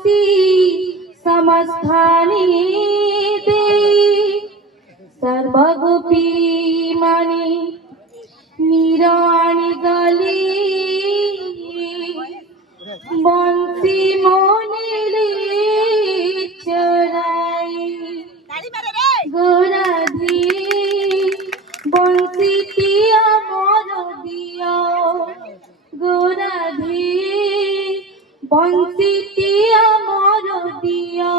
बंसी समस्थानी दे सर्वगोपी मानी नीराणी गली बंसी मोनिली चराई गोराधी बंसी टिया मोर दिया गोराधी बंसी टिया मोर दिया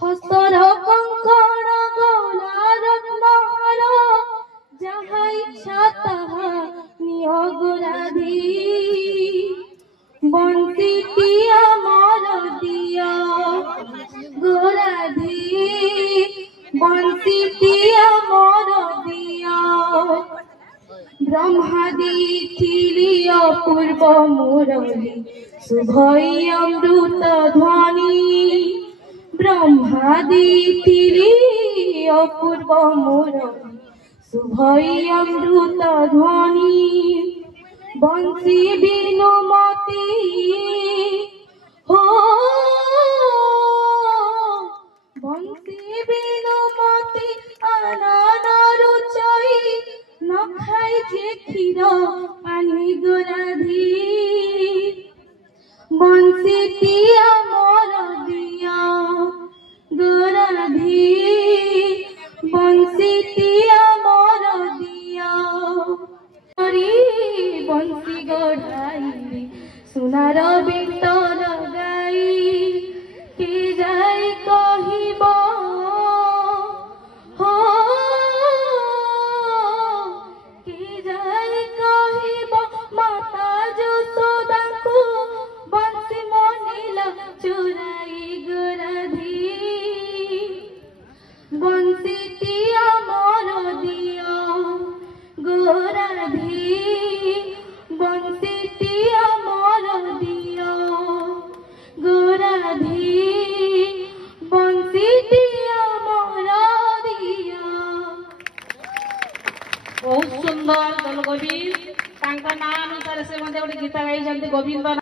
हस्तर कंकण गला रत्नहार जहाँ इच्छा तहा नियो गोराधी बंसी टिया मोर दिया गोराधी बंसी टिया मोर दिया ब्रह्मादि थिली अपूर्व मुरली शुभई अमृत ध्वनि ब्रह्मादि थिली अपूर्व मुरली शुभई अमृत ध्वनि बंसी बिनुमती हो बंसी बिनुमती आनन रुचई न खाई जे क्षीर पानी गोराधी बंसी टिया मोर दिया गोराधी बंसी टिया मोर दिया बंसी गढ़ाई सुनार बेतर गाई के जाई कहिब हो के जाई कहिब माता यशोदा को बंसी मोनिला चुराई गोराधी बंसी टिया मोर दिया गोराधी बंसी टिया मोर दिया गोराधी बंसी टिया मोर दिया। बहुत सुंदर दल गोविंद नाम अनुसार से गोटे गीत गाई गोविंद।